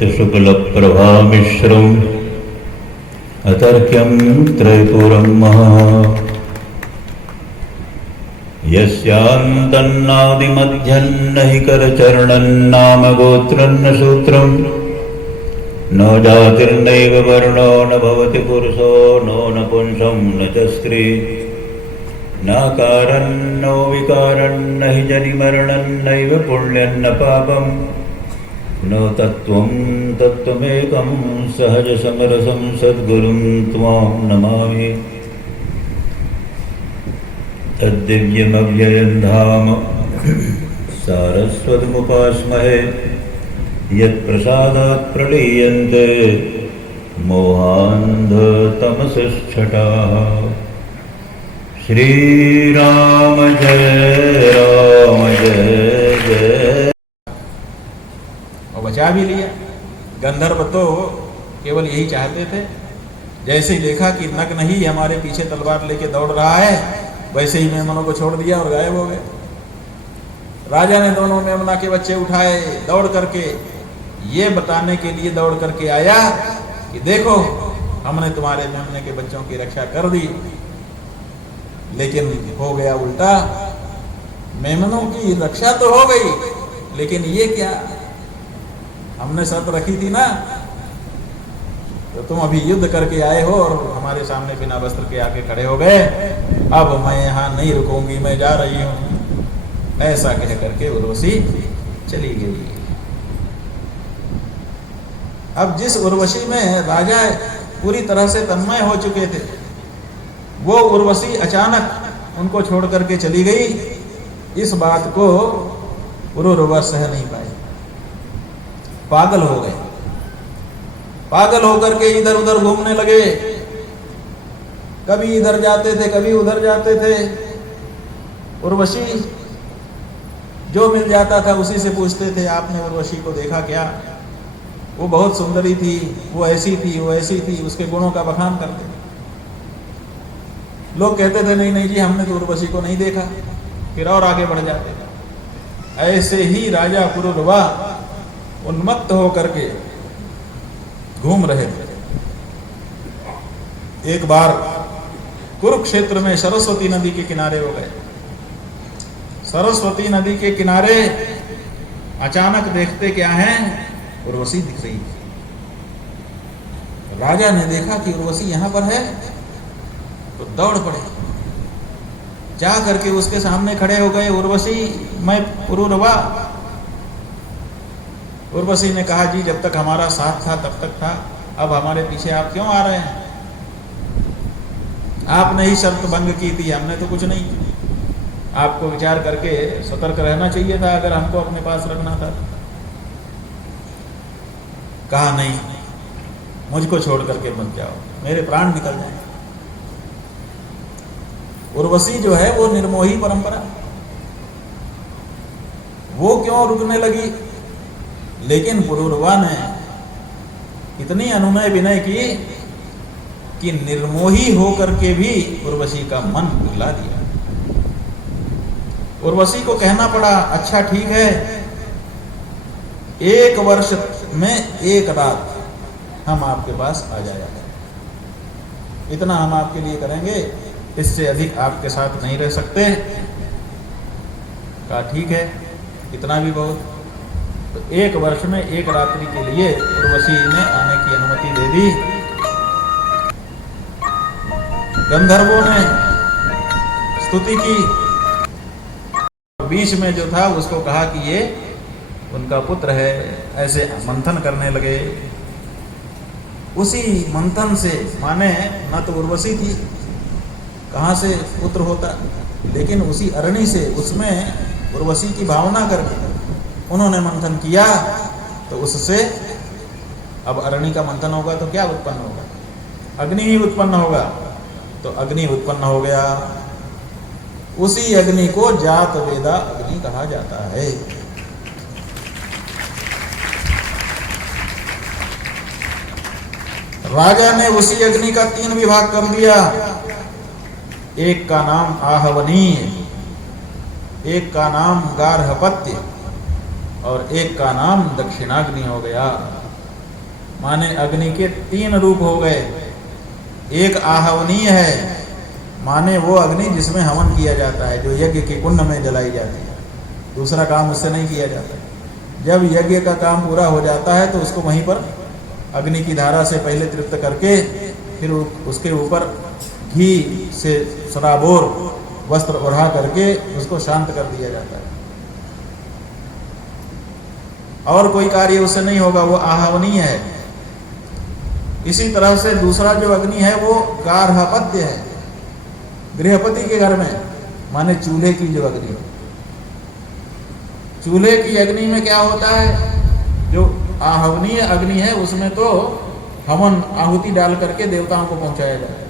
रक्तशुक्लप्रभामिश्रम् अतर्क्यं त्रैपुरं महा यस्यान्तन्नादिमध्यन्न हि करचरणन्नाम गोत्रन्न सूत्रम् न जातिर्नैव वर्णो न भवति पुरुषो नो नपुंसं न च स्त्री नाकारन्नो विकारन्न हि जनिमरणन्नैव पुण्यन्न पापं न तत्त्वं तत्त्वमेकं सहजसमरसं सद्गुरुं त्वां नमामि। तद्दिव्यमव्ययं धाम सारस्वतमुपास्महे यत्प्रसादात् प्रलीयन्ते मोहान्धतमसश्छटाः। श्रीराम जय जय। और बचा भी लिया। गंधर्व तो केवल यही चाहते थे, जैसे ही देखा कि नग्न ही हमारे पीछे तलवार लेके दौड़ रहा है, वैसे ही मेमनों को छोड़ दिया और गायब हो गए। राजा ने दोनों मेमना के बच्चे उठाए, दौड़ करके ये बताने के लिए दौड़ करके आया कि देखो हमने तुम्हारे मेमने के बच्चों की रक्षा कर दी। लेकिन हो गया उल्टा, मेमनों की रक्षा तो हो गई, लेकिन ये क्या, हमने शर्त रखी थी ना, तो तुम अभी युद्ध करके आए हो और हमारे सामने बिना वस्त्र के आके खड़े हो गए, अब मैं यहाँ नहीं रुकूंगी, मैं जा रही हूँ। ऐसा कह करके उर्वशी चली गई। अब जिस उर्वशी में राजा पूरी तरह से तन्मय हो चुके थे, वो उर्वशी अचानक उनको छोड़ करके चली गई। इस बात को पुरुरवा सह नहीं पाए, पागल हो गए। पागल होकर के इधर उधर घूमने लगे, कभी इधर जाते थे कभी उधर जाते थे। उर्वशी जो मिल जाता था उसी से पूछते थे, आपने उर्वशी को देखा क्या, वो बहुत सुंदरी थी, वो ऐसी थी, वो ऐसी थी, उसके गुणों का बखान करते। लोग कहते थे नहीं नहीं जी हमने तो उर्वशी को नहीं देखा, फिर और आगे बढ़ जाते थे। ऐसे ही राजा पुरुरवा उन्मत्त होकर के घूम रहे थे। एक बार कुरुक्षेत्र में सरस्वती नदी के किनारे हो गए। सरस्वती नदी के किनारे अचानक देखते क्या है, उर्वशी दिख रही थी। राजा ने देखा कि उर्वशी यहां पर है, तो दौड़ पड़े, जा करके उसके सामने खड़े हो गए। उर्वशी मैं पुरुरवा। उर्वशी ने कहा जी जब तक हमारा साथ था तब तक था, अब हमारे पीछे आप क्यों आ रहे हैं, आपने ही शर्त भंग की थी, हमने तो कुछ नहीं। आपको विचार करके सतर्क रहना चाहिए था अगर हमको अपने पास रखना था। कहा नहीं, मुझको छोड़ करके मत जाओ, मेरे प्राण निकल जाए। उर्वशी जो है वो निर्मोही परंपरा, वो क्यों रुकने लगी। लेकिन पुरुरवा ने इतनी अनुनय विनय की कि निर्मोही होकर के भी उर्वशी का मन पिघला दिया। उर्वशी को कहना पड़ा, अच्छा ठीक है, 1 वर्ष में 1 रात हम आपके पास आ जाया करें, इतना हम आपके लिए करेंगे, इससे अधिक आपके साथ नहीं रह सकते। कहा ठीक है, इतना भी बहुत। तो 1 वर्ष में 1 रात्रि के लिए उर्वशी ने आने की अनुमति दे दी। गंधर्वों ने स्तुति की, बीच में जो था उसको कहा कि ये उनका पुत्र है, ऐसे मंथन करने लगे। उसी मंथन से, माने न तो उर्वशी थी, कहाँ से पुत्र होता, लेकिन उसी अरणी से, उसमें उर्वशी की भावना करके उन्होंने मंथन किया, तो उससे अब अरणी का मंथन होगा तो क्या उत्पन्न होगा, अग्नि ही उत्पन्न होगा। तो अग्नि उत्पन्न हो गया। उसी अग्नि को जात वेदा अग्नि कहा जाता है। राजा ने उसी अग्नि का 3 विभाग कर दिया। एक का नाम आहवनीय, एक का नाम गार्हपत्य और एक का नाम दक्षिणाग्नि हो गया। माने अग्नि के 3 रूप हो गए। एक आहवनीय है, माने वो अग्नि जिसमें हवन किया जाता है, जो यज्ञ के कुंड में जलाई जाती है। दूसरा काम उससे नहीं किया जाता। जब यज्ञ का काम पूरा हो जाता है तो उसको वहीं पर अग्नि की धारा से पहले तृप्त करके फिर उसके ऊपर घी से सराबोर वस्त्र ओढ़ा करके उसको शांत कर दिया जाता है। और कोई कार्य उससे नहीं होगा, वो आहवनीय है। इसी तरह से दूसरा जो अग्नि है वो गार्हपत्य है, गृहपति के घर में, माने चूल्हे की जो अग्नि है। चूल्हे की अग्नि में क्या होता है, जो आहवनीय अग्नि है उसमें तो हवन आहुति डाल करके देवताओं को पहुंचाया जाता है,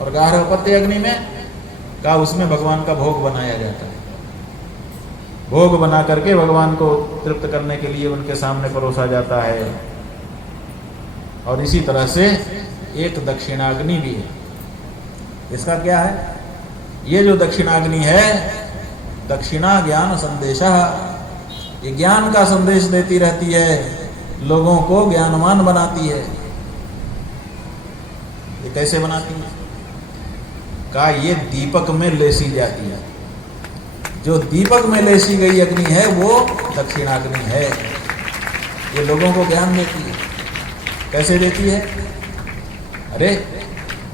और गार्हपत्य अग्नि में का उसमें भगवान का भोग बनाया जाता है। भोग बना करके भगवान को तृप्त करने के लिए उनके सामने परोसा जाता है। और इसी तरह से एक दक्षिणाग्नि भी है। इसका क्या है, ये जो दक्षिणाग्नि है, दक्षिणा ज्ञान संदेशा, ये ज्ञान का संदेश देती रहती है, लोगों को ज्ञानवान बनाती है। ये कैसे बनाती है? का ये दीपक में लेसी जाती है। जो दीपक में लेसी गई अग्नि है वो दक्षिणाग्नि है। ये लोगों को ज्ञान देती है। कैसे देती है? अरे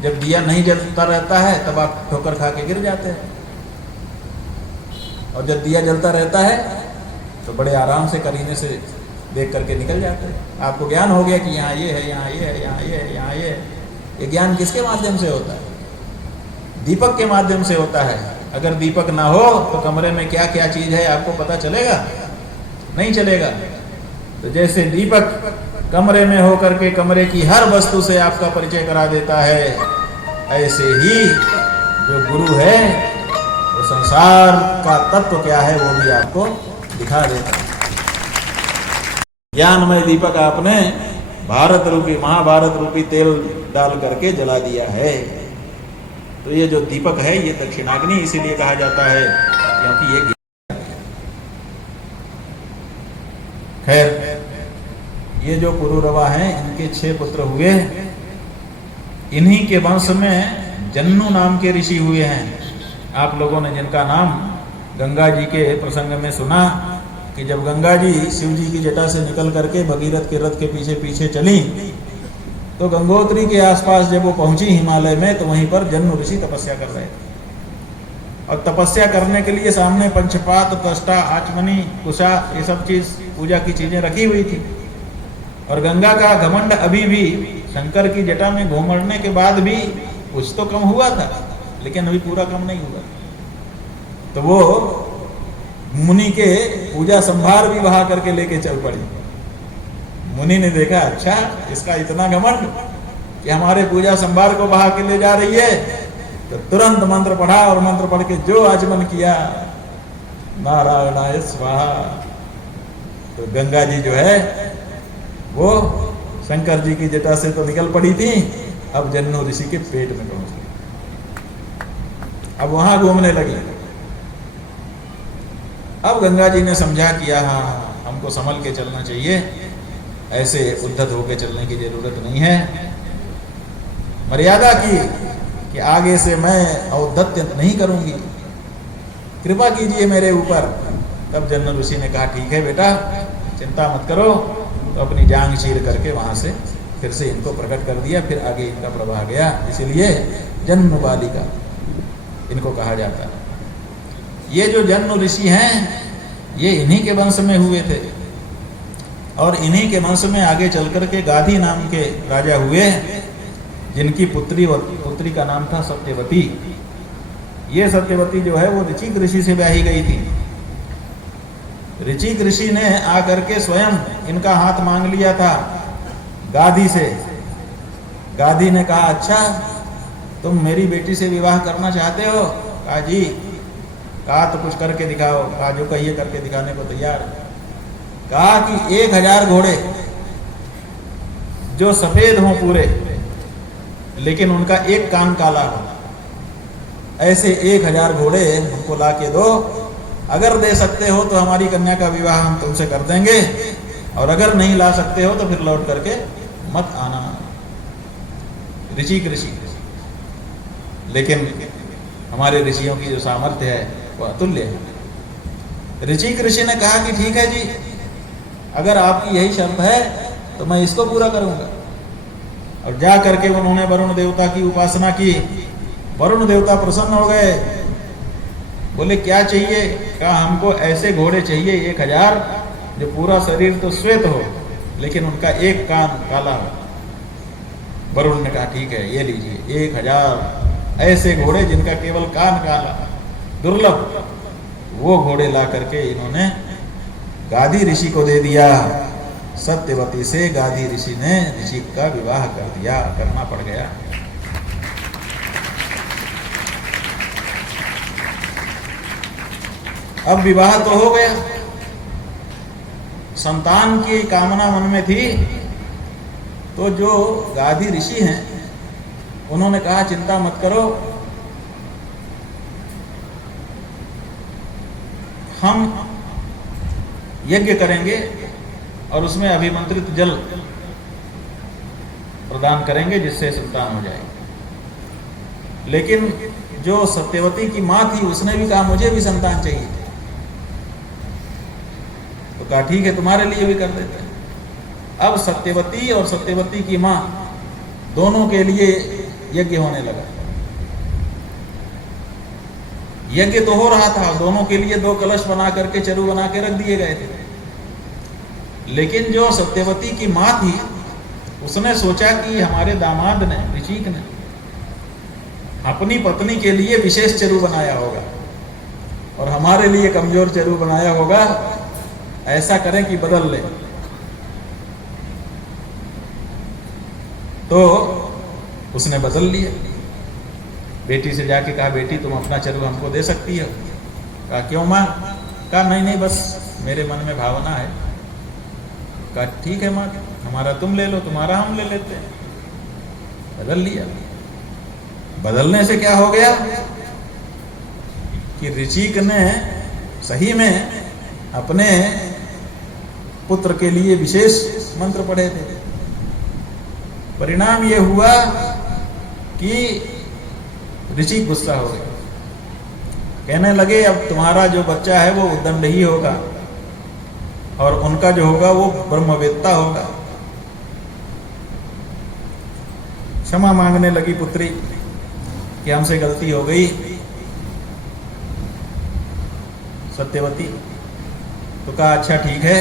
जब दिया नहीं जलता रहता है तब आप ठोकर खा के गिर जाते हैं, और जब दिया जलता रहता है तो बड़े आराम से करीने से देख करके निकल जाते हैं। आपको ज्ञान हो गया कि यहाँ ये है, यहाँ ये है, यहाँ ये है, यहाँ ये है। ये ज्ञान किसके माध्यम से होता है? दीपक के माध्यम से होता है। अगर दीपक ना हो तो कमरे में क्या क्या चीज है आपको पता चलेगा? नहीं चलेगा। तो जैसे दीपक कमरे में होकर के कमरे की हर वस्तु से आपका परिचय करा देता है, ऐसे ही जो गुरु है वो संसार का तत्व क्या है वो भी आपको दिखा देता है। ज्ञानमय दीपक आपने भारत रूपी, महाभारत रूपी तेल डाल करके जला दिया है। तो ये जो दीपक है ये दक्षिणाग्नि इसीलिए कहा जाता है क्योंकि ये खैर, ये जो पुरुरवा हैं इनके 6 पुत्र हुए। इन्हीं के वंश में जन्नू नाम के ऋषि हुए हैं। आप लोगों ने जिनका नाम गंगा जी के प्रसंग में सुना कि जब गंगा जी शिव जी की जटा से निकल करके भगीरथ के रथ के पीछे पीछे चली तो गंगोत्री के आसपास जब वो पहुंची हिमालय में तो वहीं पर जन्नू ऋषि तपस्या कर रहे थे। और तपस्या करने के लिए सामने पंचपात, त्वष्टा, आचमनी, कुशा, ये सब चीज पूजा की चीजें रखी हुई थी। और गंगा का घमंड अभी भी शंकर की जटा में घूमड़ने के बाद भी कुछ तो कम हुआ था, लेकिन अभी पूरा कम नहीं हुआ। तो वो मुनि के पूजा संभार भी बहा करके लेके चल पड़ी। मुनि ने देखा, अच्छा इसका इतना घमंड कि हमारे पूजा संभार को बहा के ले जा रही है, तो तुरंत मंत्र पढ़ा और मंत्र पढ़ के जो आचमन किया, नारायणाय स्वाहा। तो गंगा जी जो है वो शंकर जी की जटा से तो निकल पड़ी थी, अब जन्नू ऋषि के पेट में पहुंच गई, अब वहां घूमने लगी। अब गंगा जी ने समझा किया, हाँ हमको संभल के चलना चाहिए, ऐसे उद्धत होकर चलने की जरूरत नहीं है। मर्यादा की कि आगे से मैं औद्धत्य नहीं करूंगी, कृपा कीजिए मेरे ऊपर। तब जन्नू ऋषि ने कहा, ठीक है बेटा, चिंता मत करो। तो अपनी जांग चीर करके वहां से फिर से इनको प्रकट कर दिया, फिर आगे इनका प्रवाह गया। इसीलिए जन्म बालिका इनको कहा जाता है। ये जो जन्म ऋषि हैं ये इन्हीं के वंश में हुए थे, और इन्हीं के वंश में आगे चल करके गाधी नाम के राजा हुए, जिनकी पुत्री का नाम था सत्यवती। ये सत्यवती जो है वो ऋचिक ऋषि से ब्याही गई थी। ऋचिक ऋषि ने आकर के स्वयं इनका हाथ मांग लिया था गाधी से। गाधी ने कहा, अच्छा तुम मेरी बेटी से विवाह करना चाहते हो? कहा जी। कहा तो कुछ करके दिखाओ। कहा जो कहिए करके दिखाने को तैयार। कहा कि 1000 घोड़े जो सफेद हों पूरे, लेकिन उनका एक कान काला हो, ऐसे 1000 घोड़े हमको ला के दो। अगर दे सकते हो तो हमारी कन्या का विवाह हम तुमसे कर देंगे, और अगर नहीं ला सकते हो तो फिर लौट करके मत आना। ऋषिक ऋषि, लेकिन हमारे ऋषियों की जो सामर्थ्य है वो अतुल्य है। ऋषिक ऋषि ने कहा कि ठीक है जी, अगर आपकी यही शर्त है तो मैं इसको पूरा करूंगा। और जा करके उन्होंने वरुण देवता की उपासना की। वरुण देवता प्रसन्न हो गए, बोले क्या चाहिए? कहा हमको ऐसे घोड़े चाहिए 1000 जो पूरा शरीर तो श्वेत हो लेकिन उनका एक कान काला हो। वरुण ने कहा ठीक है, ये लीजिए 1000 ऐसे घोड़े जिनका केवल कान काला, दुर्लभ। वो घोड़े ला करके इन्होंने गादी ऋषि को दे दिया। सत्यवती से गादी ऋषि ने ऋषि का विवाह कर दिया, करना पड़ गया। अब विवाह तो हो गया, संतान की कामना मन में थी, तो जो गादी ऋषि हैं उन्होंने कहा चिंता मत करो, हम यज्ञ करेंगे और उसमें अभिमंत्रित जल प्रदान करेंगे जिससे संतान हो जाएगी। लेकिन जो सत्यवती की मां थी उसने भी कहा मुझे भी संतान चाहिए। तो कहा ठीक है, तुम्हारे लिए भी कर देते हैं। अब सत्यवती और सत्यवती की मां दोनों के लिए यज्ञ होने लगा। यज्ञ तो हो रहा था, दोनों के लिए 2 कलश बना करके, चरु बना के रख दिए गए थे। लेकिन जो सत्यवती की मां थी उसने सोचा कि हमारे दामाद ने, ऋषिक ने अपनी पत्नी के लिए विशेष चरु बनाया होगा और हमारे लिए कमजोर चरु बनाया होगा। ऐसा करें कि बदल ले। तो उसने बदल लिया। बेटी से जाके कहा बेटी तुम अपना चरु हमको दे सकती हो? कहा क्यों मां? कहा नहीं बस मेरे मन में भावना है। कहा ठीक है मां, हमारा तुम ले लो, तुम्हारा हम ले लेते हैं। बदल लिया। बदलने से क्या हो गया कि ऋषिक ने सही में अपने पुत्र के लिए विशेष मंत्र पढ़े थे। परिणाम यह हुआ कि ऋषि गुस्सा हो गए, कहने लगे अब तुम्हारा जो बच्चा है वो उद्दंड ही होगा और उनका जो होगा वो ब्रह्मवेत्ता होगा। क्षमा मांगने लगी पुत्री कि हमसे गलती हो गई। सत्यवती तो कहा अच्छा ठीक है,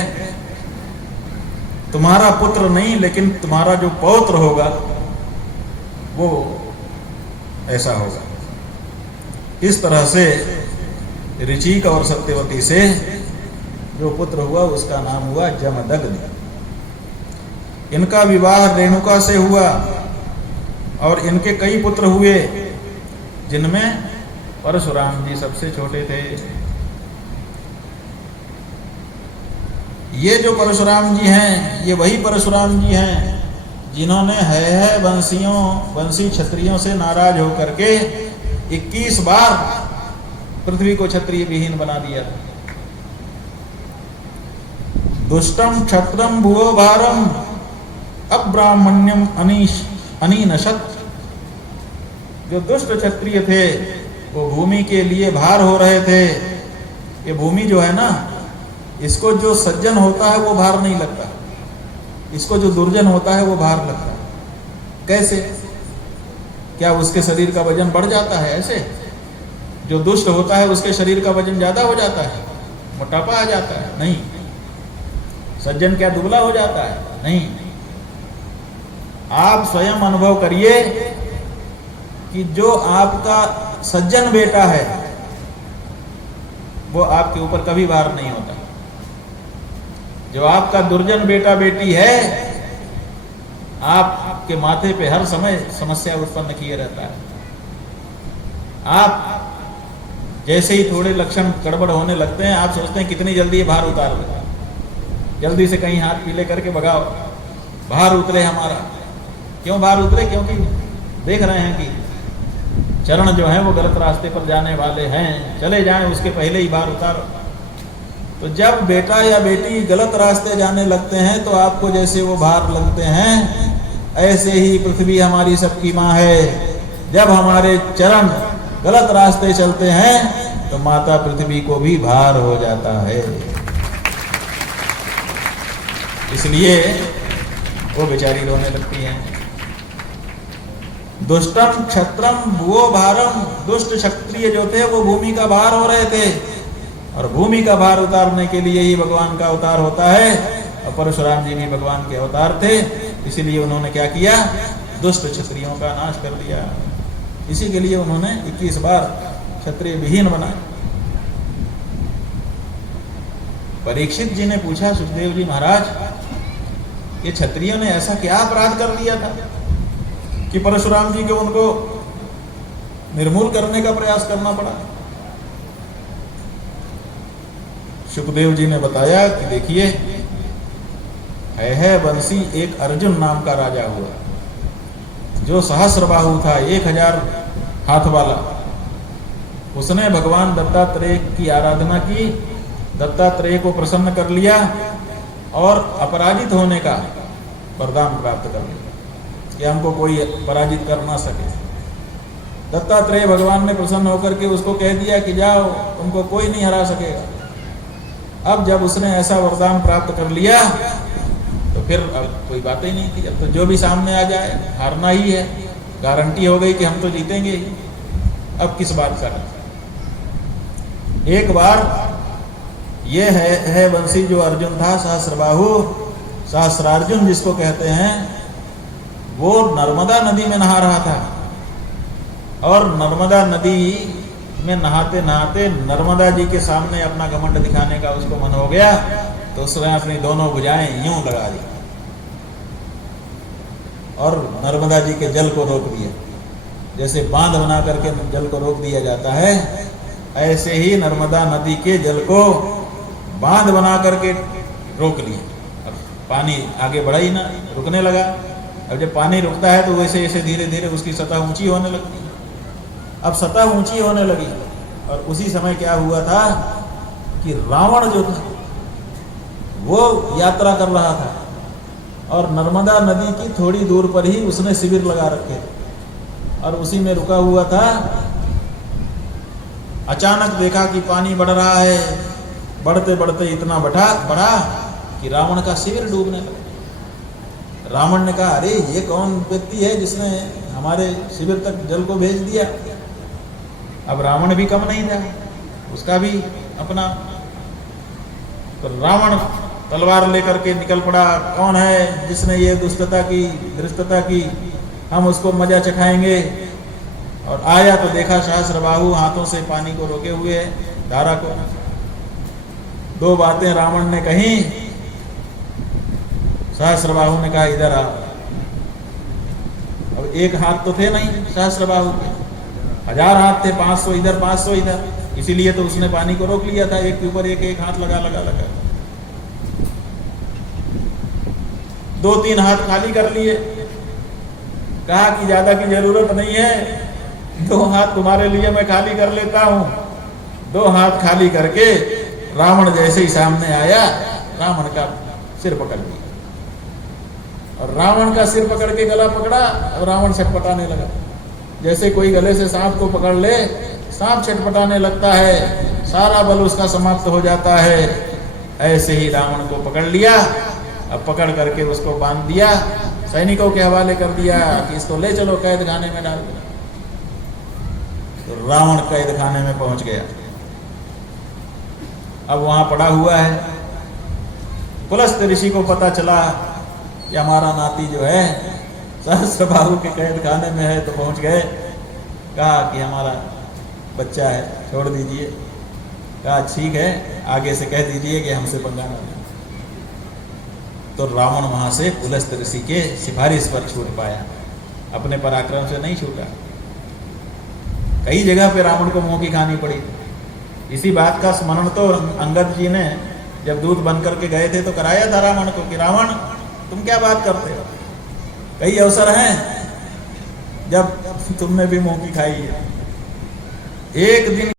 तुम्हारा पुत्र नहीं लेकिन तुम्हारा जो पौत्र होगा वो ऐसा होगा। इस तरह से ऋषिक और सत्यवती से जो पुत्र हुआ उसका नाम हुआ जमदग्नि। इनका विवाह रेणुका से हुआ और इनके कई पुत्र हुए जिनमें परशुराम जी सबसे छोटे थे। ये जो परशुराम जी हैं ये वही परशुराम जी हैं जिन्होंने है वंशी क्षत्रियों से नाराज होकर के 21 बार पृथ्वी को क्षत्रिय विहीन बना दिया था। दुष्टम क्षत्रम भुवो भारम अब्राह्मण्यम अनीनशत। जो दुष्ट क्षत्रिय थे वो भूमि के लिए भार हो रहे थे। ये भूमि जो है ना, इसको जो सज्जन होता है वो भार नहीं लगता, इसको जो दुर्जन होता है वो भार लगता है। कैसे? क्या उसके शरीर का वजन बढ़ जाता है? ऐसे जो दुष्ट होता है उसके शरीर का वजन ज्यादा हो जाता है, मोटापा आ जाता है? नहीं। सज्जन क्या दुबला हो जाता है? नहीं। आप स्वयं अनुभव करिए कि जो आपका सज्जन बेटा है वो आपके ऊपर कभी भार नहीं होता। जो आपका दुर्जन बेटा बेटी है आपके माथे पे हर समय समस्या उत्पन्न किए रहता है। आप जैसे ही थोड़े लक्षण गड़बड़ होने लगते हैं आप सोचते हैं कितनी जल्दी ये भार उतार ले, जल्दी से कहीं हाथ पीले करके भगाओ, भार उतरे हमारा। क्यों भार उतरे? क्योंकि देख रहे हैं कि चरण जो है वो गलत रास्ते पर जाने वाले हैं, चले जाएं उसके पहले ही भार उतारो। तो जब बेटा या बेटी गलत रास्ते जाने लगते हैं तो आपको जैसे वो भार लगते हैं, ऐसे ही पृथ्वी हमारी सबकी माँ है। जब हमारे चरण गलत रास्ते चलते हैं तो माता पृथ्वी को भी भार हो जाता है। इसलिए वो बेचारी रोने लगती हैं। दुष्टम क्षत्रम भुवो भारम, दुष्ट क्षत्रिय जो थे वो भूमि का भार हो रहे थे, और भूमि का भार उतारने के लिए ही भगवान का अवतार होता है। और परशुराम जी भी भगवान के अवतार थे, इसीलिए उन्होंने क्या किया, दुष्ट क्षत्रियों का नाश कर दिया। इसी के लिए उन्होंने 21 बार क्षत्रिय विहीन बनाए। परीक्षित जी ने पूछा, सुखदेव जी महाराज ये क्षत्रियों ने ऐसा क्या अपराध कर दिया था कि परशुराम जी को उनको निर्मूल करने का प्रयास करना पड़ा। सुखदेव जी ने बताया कि देखिए, है बंसी एक अर्जुन नाम का राजा हुआ, जो सहस्रबाहु था, 1000 हाथ वाला। उसने भगवान दत्तात्रेय की आराधना की, दत्तात्रेय को प्रसन्न कर लिया और अपराजित होने का वरदान प्राप्त कर लिया कि हमको कोई पराजित कर ना सके। दत्तात्रेय भगवान ने प्रसन्न होकर के उसको कह दिया कि जाओ, तुमको कोई नहीं हरा सकेगा। अब जब उसने ऐसा वरदान प्राप्त कर लिया तो फिर अब कोई बात ही नहीं थी। अब तो जो भी सामने आ जाए हारना ही है, गारंटी हो गई कि हम तो जीतेंगे ही। अब किस बात का? एक बार ये है वंशी जो अर्जुन था, सहस्रबाहु, सहस्रार्जुन जिसको कहते हैं, वो नर्मदा नदी में नहा रहा था। और नर्मदा नदी में नहाते नहाते नर्मदा जी के सामने अपना घमंड दिखाने का उसको मन हो गया, तो उसने अपनी दोनों भुजाएं यूं लगा दी और नर्मदा जी के जल को रोक दिया। जैसे बांध बना करके जल को रोक दिया जाता है, ऐसे ही नर्मदा नदी के जल को बांध बना करके रोक लिया। अब पानी आगे बढ़ा ही ना, रुकने लगा। अब जब पानी रुकता है तो वैसे ऐसे धीरे धीरे उसकी सतह ऊंची होने लगती है। अब सतह ऊंची होने लगी और उसी समय क्या हुआ था कि रावण जो था वो यात्रा कर रहा था और नर्मदा नदी की थोड़ी दूर पर ही उसने शिविर लगा रखे और उसी में रुका हुआ था। अचानक देखा कि पानी बढ़ रहा है, बढ़ते बढ़ते इतना बढ़ा कि रावण का शिविर डूबने लगा। रावण ने कहा, अरे ये कौन व्यक्ति है जिसने हमारे शिविर तक जल को भेज दिया। अब रावण भी कम नहीं था, उसका भी अपना। तो रावण तलवार लेकर के निकल पड़ा, कौन है जिसने ये दुष्टता की, धृष्टता की, हम उसको मजा चखाएंगे। और आया तो देखा सहस्रबाहु हाथों से पानी को रोके हुए है, धारा को। दो बातें रावण ने कही। सहस्रबाहु ने कहा, इधर आ। अब एक हाथ तो थे नहीं सहस्रबाहु के, 1000 हाथ थे, 500 इधर 500 इधर, इसीलिए तो उसने पानी को रोक लिया था, एक के ऊपर एक हाथ लगा। 2-3 हाथ खाली कर लिए। कहा कि ज्यादा की जरूरत नहीं है, 2 हाथ तुम्हारे लिए मैं खाली कर लेता हूं। 2 हाथ खाली करके रावण जैसे ही सामने आया, रावण का सिर पकड़ लिया और रावण का सिर पकड़ के गला पकड़ा और रावण छटपटाने लगा। जैसे कोई गले से सांप को पकड़ ले, सांप छटपटाने लगता है, सारा बल उसका समाप्त हो जाता है। ऐसे ही रावण को पकड़ लिया। अब पकड़ करके उसको बांध दिया, सैनिकों के हवाले कर दिया कि इसको ले चलो कैद खाने में डाल दो। तो रावण कैद खाने में पहुंच गया। अब वहां पड़ा हुआ है। पुलस्त ऋषि को पता चला कि हमारा नाती जो है सहस्रबाहु के कैद खाने में है, तो पहुंच गए। कहा कि हमारा बच्चा है, छोड़ दीजिए। कहा ठीक है, आगे से कह दीजिए कि हमसे पंगा ना लें। तो रावण वहां से पुलस्त ऋषि के सिफारिश पर छूट पाया, अपने पराक्रम से नहीं छूटा। कई जगह पे रावण को मुंह की खानी पड़ी। इसी बात का स्मरण तो अंगद जी ने जब दूत बन करके गए थे तो कराया था रावण को कि रावण तुम क्या बात करते हो, कई अवसर हैं जब तुमने भी मुंह की खाई है। एक दिन